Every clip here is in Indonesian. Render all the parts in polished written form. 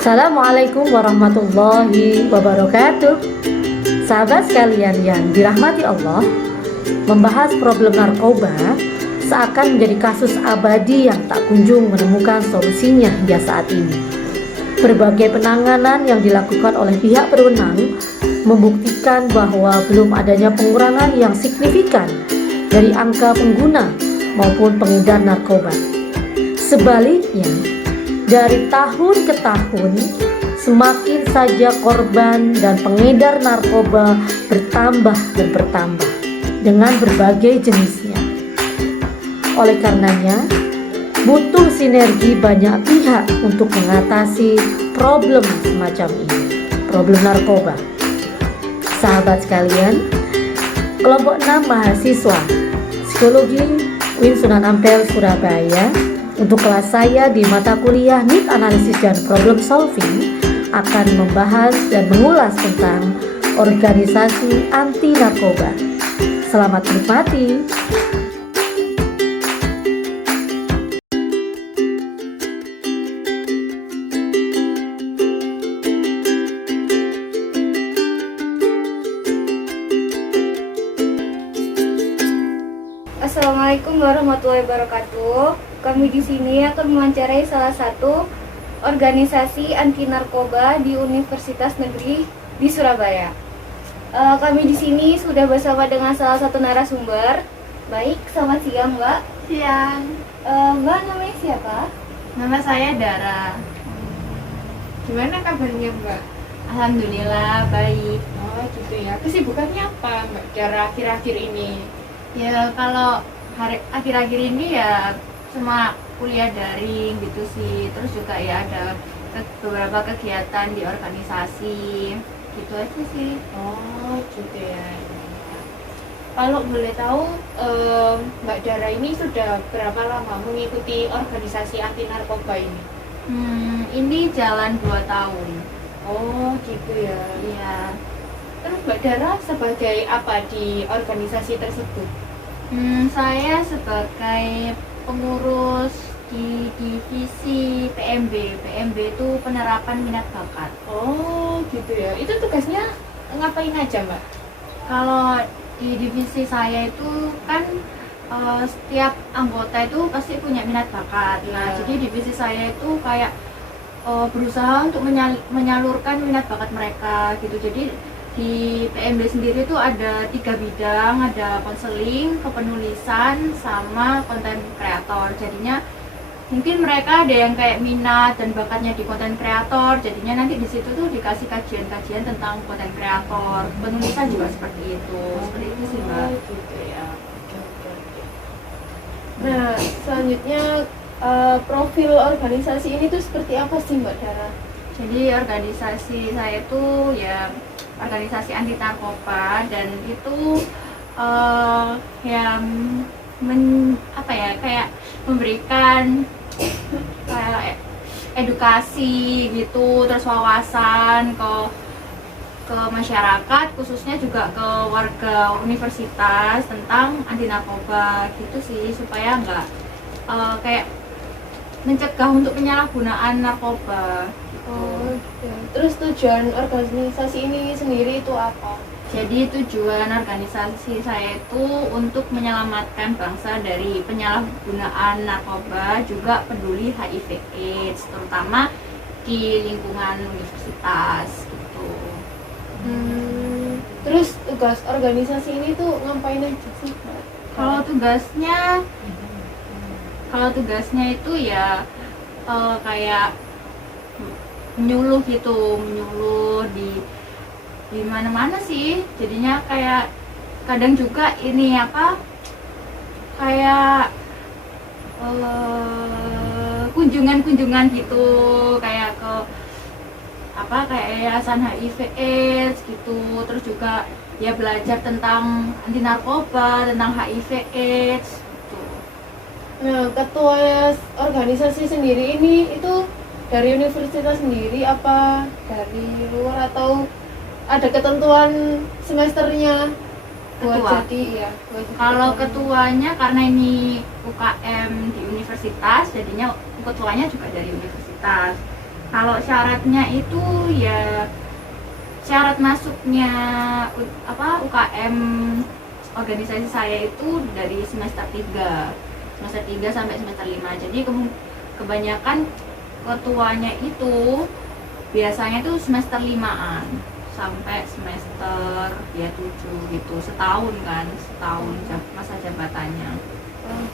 Assalamualaikum warahmatullahi wabarakatuh. Sahabat sekalian yang dirahmati Allah, membahas problem narkoba seakan menjadi kasus abadi yang tak kunjung menemukan solusinya hingga saat ini. Berbagai penanganan yang dilakukan oleh pihak berwenang membuktikan bahwa belum adanya pengurangan yang signifikan dari angka pengguna maupun pengedar narkoba. Sebaliknya, dari tahun ke tahun, semakin saja korban dan pengedar narkoba bertambah dan bertambah dengan berbagai jenisnya. Oleh karenanya, butuh sinergi banyak pihak untuk mengatasi problem semacam ini, problem narkoba. Sahabat sekalian, kelompok 6 mahasiswa Psikologi UIN Sunan Ampel Surabaya untuk kelas saya di mata kuliah Need Analisis dan Problem Solving akan membahas dan mengulas tentang organisasi anti narkoba. Selamat menikmati. Assalamualaikum warahmatullahi wabarakatuh. Kami di sini akan mewawancarai salah satu organisasi anti narkoba di Universitas Negeri di Surabaya. Kami di sini sudah bersama dengan salah satu narasumber. Baik, selamat siang, Mbak. Siang, Mbak namanya siapa? nama saya Dara. Gimana kabarnya Mbak? Alhamdulillah baik. Oh gitu ya. Kesibukannya apa Mbak Dara akhir-akhir ini? Ya kalau akhir-akhir ini ya cuma kuliah daring gitu sih. Terus juga ya ada beberapa kegiatan di organisasi. Gitu aja sih. Oh gitu ya. Kalau boleh tahu Mbak Dara ini sudah berapa lama mengikuti organisasi anti narkoba ini? Ini jalan 2 tahun. Oh gitu ya. Iya. Terus Mbak Dara sebagai apa di organisasi tersebut? Saya sebagai pengurus di divisi PMB. PMB itu penerapan minat bakat. Oh gitu ya. Itu tugasnya ngapain aja Mbak? Kalau di divisi saya itu kan setiap anggota itu pasti punya minat bakat. Nah, Ya. jadi divisi saya itu kayak berusaha untuk menyalurkan minat bakat mereka gitu. Jadi di PMB sendiri itu ada 3 bidang, ada konseling, kepenulisan, sama konten kreator. Jadinya mungkin mereka ada yang kayak minat dan bakatnya di konten kreator, jadinya nanti di situ tuh dikasih kajian-kajian tentang konten kreator. Penulisan juga seperti itu sih Mbak. Oh gitu ya. Oke. Nah selanjutnya profil organisasi ini tuh seperti apa sih Mbak Dara? Jadi organisasi saya itu ya organisasi anti narkoba, dan itu yang kayak memberikan kayak edukasi gitu, terus wawasan ke masyarakat, khususnya juga ke warga universitas tentang anti narkoba gitu sih, supaya nggak kayak mencegah untuk penyalahgunaan narkoba. Oh, ya. Terus tujuan organisasi ini sendiri itu apa? Jadi tujuan organisasi saya itu untuk menyelamatkan bangsa dari penyalahgunaan narkoba, juga peduli HIV/AIDS, terutama di lingkungan universitas gitu. Terus tugas organisasi ini tuh ngapain aja sih Mbak? Kalau tugasnya itu ya kayak menyuluh di mana-mana sih. Jadinya kayak kadang juga ini kayak kunjungan gitu, kayak ke kayak yayasan HIV/AIDS gitu. Terus juga ya belajar tentang anti narkoba, tentang HIV/AIDS gitu. Nah, ketua organisasi sendiri ini itu dari universitas sendiri apa dari luar, atau ada ketentuan semesternya buat Ketua. jadi Kalau ketuanya karena ini UKM di universitas, jadinya ketuanya juga dari universitas. Kalau syaratnya itu ya syarat masuknya UKM organisasi saya itu dari semester 3 sampai semester 5. Jadi kebanyakan ketuanya itu biasanya tuh semester 5-an sampai semester ya 7 gitu, setahun masa jabatannya.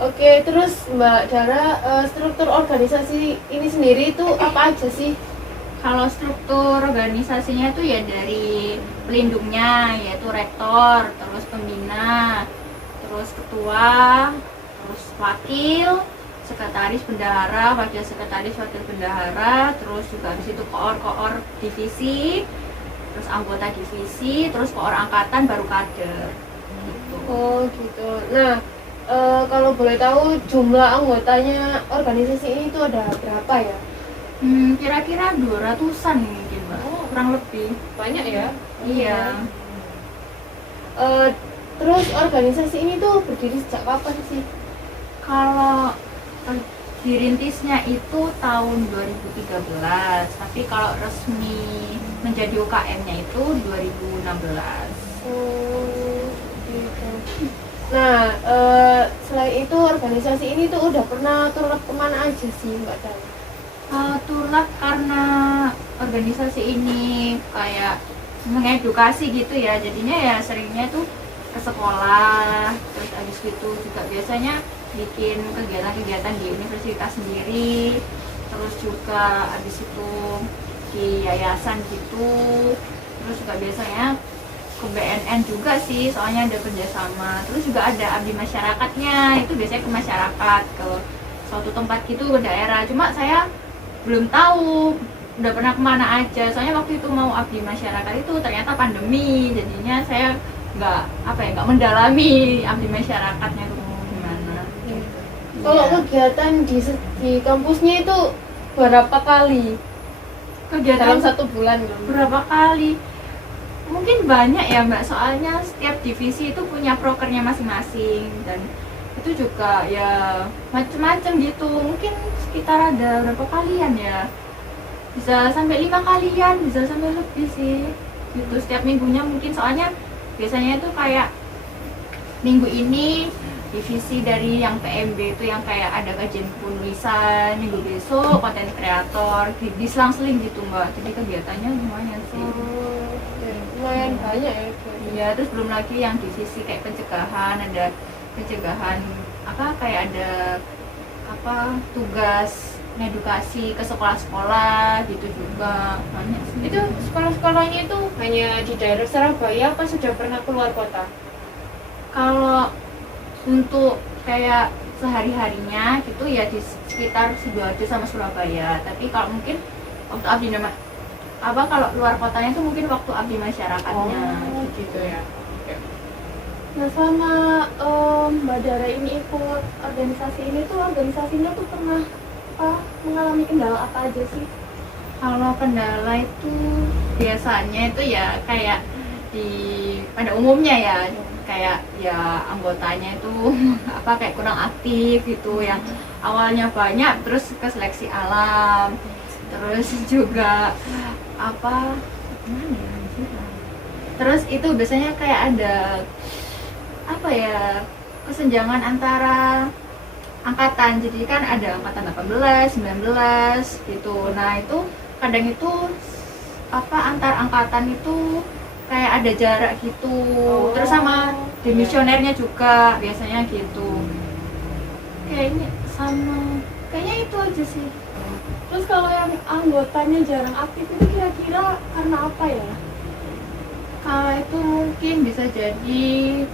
Oke, terus Mbak Dara, struktur organisasi ini sendiri itu apa aja sih? Kalau struktur organisasinya itu ya dari pelindungnya yaitu rektor, terus pembina, terus ketua, terus wakil, sekretaris bendahara, wakil sekretaris, wakil bendahara, terus juga habis itu koor divisi, terus anggota divisi, terus koor angkatan, baru kader gitu. Oh gitu. Nah, kalau boleh tahu jumlah anggotanya organisasi ini tuh ada berapa ya? Kira-kira 200-an mungkin Mbak, kurang lebih. Banyak ya? Iya. Terus organisasi ini tuh berdiri sejak kapan sih? Kalau dirintisnya itu tahun 2013, tapi kalau resmi menjadi UKM-nya itu 2016. Oh, gitu. Nah, selain itu organisasi ini tuh udah pernah turun kemana aja sih Mbak Dara? Turlak karena organisasi ini kayak mengedukasi gitu ya, jadinya ya seringnya tuh ke sekolah, terus habis itu juga biasanya bikin kegiatan-kegiatan di universitas sendiri, terus juga habis itu di yayasan gitu, terus juga biasanya ke BNN juga sih, soalnya ada kerjasama, terus juga ada abdi masyarakatnya, itu biasanya ke masyarakat, ke suatu tempat gitu, ke daerah. Cuma saya belum tahu udah pernah kemana aja, soalnya waktu itu mau abdi masyarakat itu ternyata pandemi, jadinya saya nggak mendalami abdi masyarakatnya itu gimana. Kalau Iya. kegiatan di kampusnya itu berapa kali Kegiatan dalam satu bulan? berapa kali? Mungkin banyak ya Mbak, soalnya setiap divisi itu punya prokernya masing-masing dan itu juga ya macem-macem gitu. Mungkin sekitar ada berapa kalian ya, bisa sampai 5 kalian, bisa sampai lebih sih gitu setiap minggunya. Mungkin soalnya biasanya itu kayak minggu ini divisi dari yang PMB itu yang kayak ada kajian penulisan, minggu besok konten kreator, diselang-seling gitu Mbak, jadi kegiatannya lumayan sih. Oh, ya, lumayan banyak ya. Iya, terus belum lagi yang divisi kayak pencegahan, ada pencegahan kayak ada tugas edukasi ke sekolah-sekolah gitu juga banyak sih. Itu sekolah-sekolahnya itu hanya di daerah Surabaya apa sudah pernah keluar kota? Kalau untuk kayak sehari-harinya gitu ya di sekitar Sidoarjo sama Surabaya, tapi kalau mungkin waktu kalau luar kotanya itu mungkin waktu abdi masyarakatnya gitu ya. Nah, selama Mbak Dara ini ikut organisasi ini tuh, organisasinya tuh pernah mengalami kendala apa aja sih? Kalau kendala itu biasanya itu ya kayak pada umumnya ya kayak ya anggotanya itu kayak kurang aktif gitu, yang awalnya banyak terus ke seleksi alam, terus juga terus itu biasanya kayak ada kesenjangan antara angkatan, jadi kan ada angkatan 18, 19 gitu. Nah itu kadang itu antar angkatan itu kayak ada jarak gitu. Terus sama demisionernya juga biasanya gitu. Kayaknya itu aja sih. Terus kalau yang anggotanya jarang aktif itu kira-kira karena apa ya? Kalau itu mungkin bisa jadi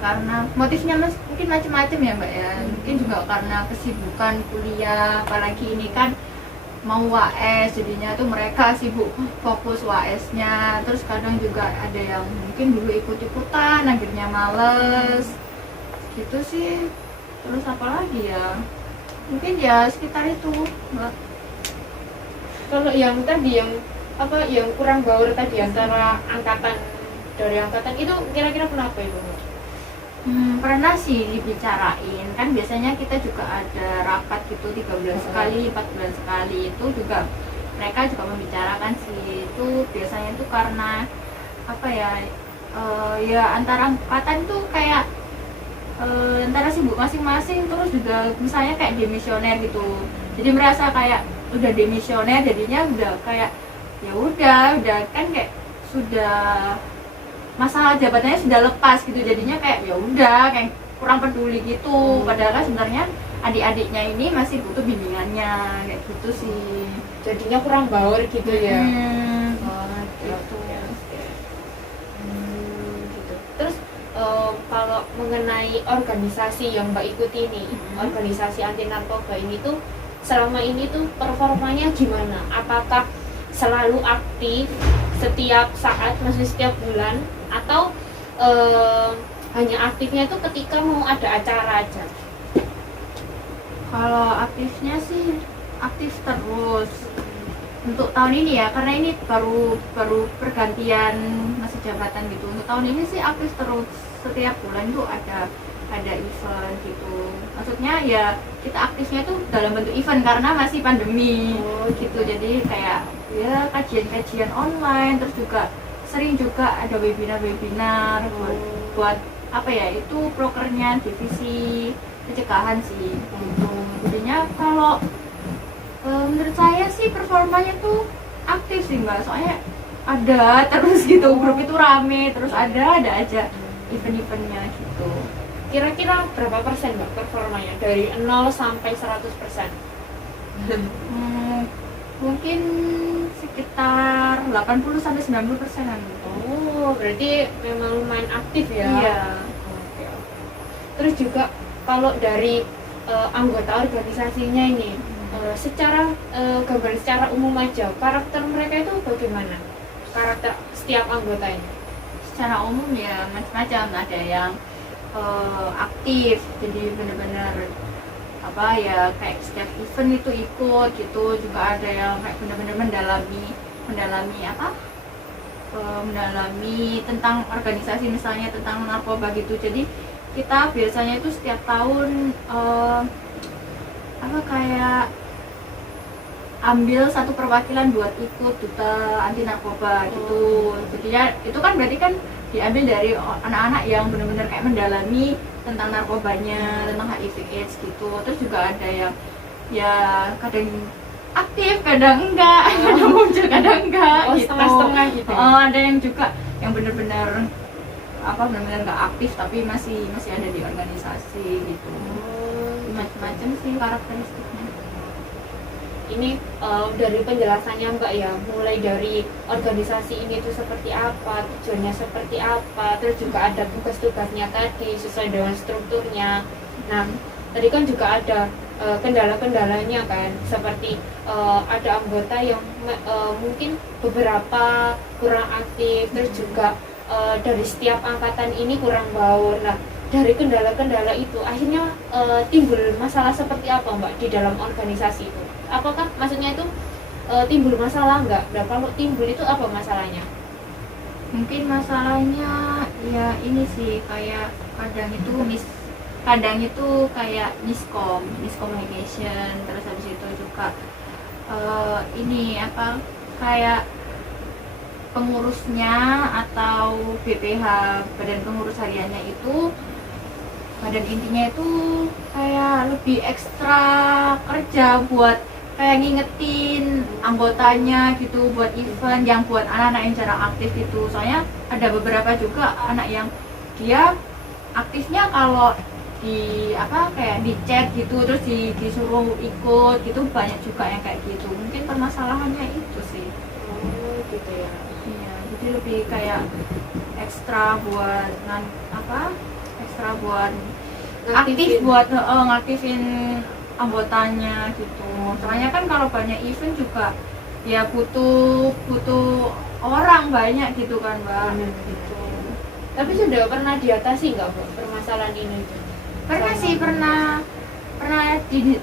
karena motifnya mungkin macam-macam ya Mbak ya. Mungkin juga karena kesibukan kuliah, apalagi ini kan mau UAS, jadinya tuh mereka sibuk fokus UAS-nya. Terus kadang juga ada yang mungkin dulu ikut-ikutan akhirnya males gitu sih. Terus apa lagi ya, mungkin ya sekitar itu Mbak. Kalau yang tadi yang kurang baur tadi antara dari angkatan itu kira-kira kenapa itu? Pernah sih dibicarain, kan biasanya kita juga ada rapat gitu 3 bulan sekali, 4 bulan sekali, itu juga mereka juga membicarakan sih, itu biasanya itu karena apa ya, ya antara angkatan tuh kayak antara sibuk masing-masing, terus juga misalnya kayak demisioner gitu, jadi merasa kayak udah demisioner jadinya udah kayak ya udah kan kayak sudah masalah jabatannya sudah lepas gitu, jadinya kayak ya udah kayak kurang peduli gitu, padahal kan sebenarnya adik-adiknya ini masih butuh bimbingannya kayak gitu sih, Jadinya kurang baur gitu ya. gitu. Gitu. Terus kalau mengenai organisasi yang Mbak ikuti nih, organisasi anti narkoba ini tuh selama ini tuh performanya gimana? Apakah selalu aktif setiap saat, maksudnya setiap bulan, atau hanya aktifnya tuh ketika mau ada acara aja? Kalau aktifnya sih aktif terus untuk tahun ini ya, karena ini baru pergantian masa jabatan gitu. Untuk tahun ini sih aktif terus, setiap bulan tuh ada event gitu. Maksudnya ya kita aktifnya tuh dalam bentuk event karena masih pandemi gitu. Jadi kayak ya kajian online, terus juga sering juga ada webinar buat apa ya, itu prokernya divisi pencegahan sih gitu. Jadinya kalau menurut saya sih performanya tuh aktif sih Mbak, soalnya ada terus gitu, grup itu rame terus ada aja event-eventnya gitu. Kira-kira berapa persen Mbak performanya dari 0 sampai 100%? Mungkin sekitar 80 sampai 90%-an gitu. Oh, berarti memang lumayan aktif ya. Iya. Oke. Terus juga kalau dari anggota organisasinya ini, secara gambaran secara umum aja, karakter mereka itu bagaimana? Karakter setiap anggota ini? Secara umum ya macam-macam, ada yang aktif, jadi benar-benar apa ya kayak setiap event itu ikut gitu, juga ada yang kayak benar-benar mendalami tentang organisasi, misalnya tentang narkoba gitu. Jadi kita biasanya itu setiap tahun kayak ambil satu perwakilan buat ikut duta anti narkoba gitu. Jadinya itu kan berarti kan diambil dari anak-anak yang benar-benar kayak mendalami tentang narkobanya, tentang HIV/AIDS gitu. Terus juga ada yang ya kadang aktif, kadang enggak, kadang muncul, kadang enggak gitu. Setengah-setengah gitu. Ada yang juga yang benar-benar enggak aktif tapi masih ada di organisasi gitu. Macam-macam sih karakteristiknya. Ini dari penjelasannya Mbak ya, mulai dari organisasi ini tuh seperti apa, tujuannya seperti apa, terus juga ada tugas-tugasnya tadi sesuai dengan strukturnya. Nah, tadi kan juga ada kendala-kendalanya kan, seperti ada anggota yang mungkin beberapa kurang aktif, terus juga dari setiap angkatan ini kurang baur. Nah, dari kendala-kendala itu akhirnya timbul masalah seperti apa Mbak di dalam organisasi itu? Apakah maksudnya itu timbul masalah enggak? Nah, kalau timbul itu apa masalahnya? Mungkin masalahnya ya ini sih kayak kadang itu kayak miscommunication, terus habis itu juga kayak pengurusnya atau BPH, badan pengurus hariannya itu, badan intinya itu kayak lebih ekstra kerja buat kayak ngingetin anggotanya gitu, buat event yang buat anak-anak yang jarang aktif gitu. Soalnya ada beberapa juga anak yang dia aktifnya kalau di kayak di chat gitu, terus disuruh ikut gitu, banyak juga yang kayak gitu. Mungkin permasalahannya itu sih. Oh, gitu ya. Iya, jadi lebih kayak ekstra buat aktif buat ngaktifin anggotanya gitu. Soalnya kan kalau banyak event juga ya butuh orang banyak gitu kan Mbak. Gitu. Tapi sudah pernah diatasi nggak Mbak permasalahan ini?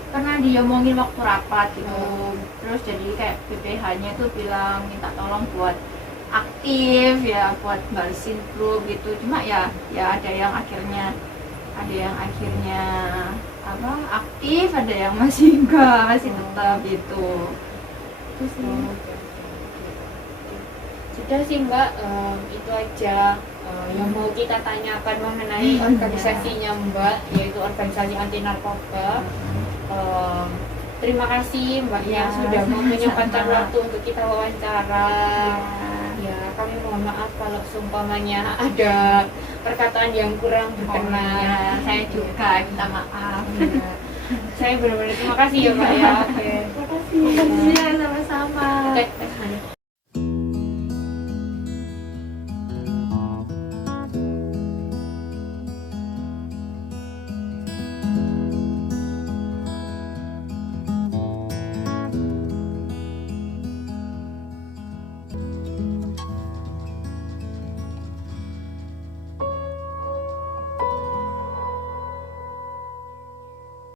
Pernah diomongin waktu rapat gitu. Terus jadi kayak BPH-nya tuh bilang minta tolong buat aktif ya, buat balesin grup gitu. Cuma ya ada yang akhirnya aktif, ada yang masih enggak, masih tetap gitu. gitu sih. Oh, oke, oke, oke. Sudah sih Mbak, itu aja yang mau kita tanyakan mengenai organisasinya Mbak, yaitu organisasi anti narkoba. Terima kasih Mbak Ya, yang sudah mau menyempatkan sama-sama. waktu untuk kita wawancara. Ya, kami mohon maaf kalau seumpamanya ada perkataan yang kurang berkenan. Ya, saya juga minta maaf. Ya. Saya benar-benar terima kasih ya Mbak ya. Oke. Terima kasih. Ya, sama-sama. Oke,